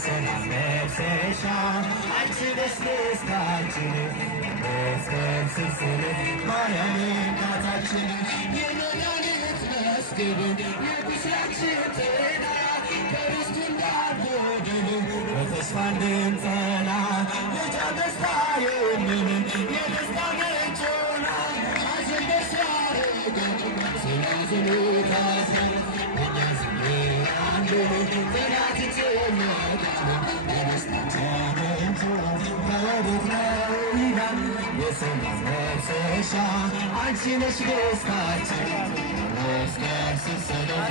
የሰላም መፍሰሻ አንቺ ነሽ ደስታችን መስቀል ስልስል ማርያም እናታችን የመድኃኒት መስገብ የቁስላችን ጤና ከርስቱ እንዳልጎድል በተስፋ እንድንጸና ልጇ ደስታ የምን የደስታ ምንጭ ሆና ሐዘን ደስ ያደርገን ስላዝኑ ታዝነን እኛ ዝምራለን ጠላት ጨነቀን የደስታችን ምንጭ ከወዴት ነው ይላል የሰላም መፍሰሻ አንቺ ነሽ ደስታችን መስቀል ስስለው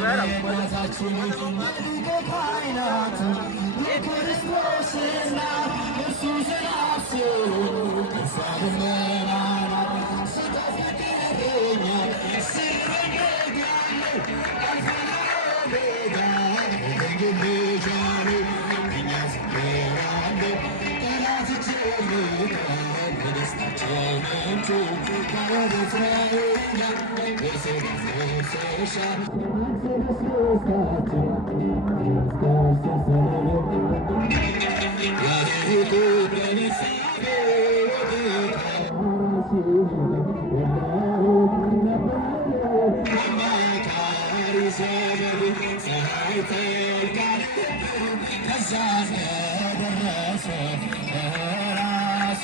ማለመታችን ሊቀ ካህናት የክርስቶስ እናት እርሱ ስላስሩ እርሷ ልመናናት ስታፈቅረኛል ስረገጋለሁ አልፋና ኦሜጋ የድንግል ልጅ ነኝ እኛ ዝምራለን ጠላት ጨነቀን የደስታችን ምንጭ ከወዴት ነው ይላል የሰላም መፍሰሻ ከዛ ደረሰ ራሱ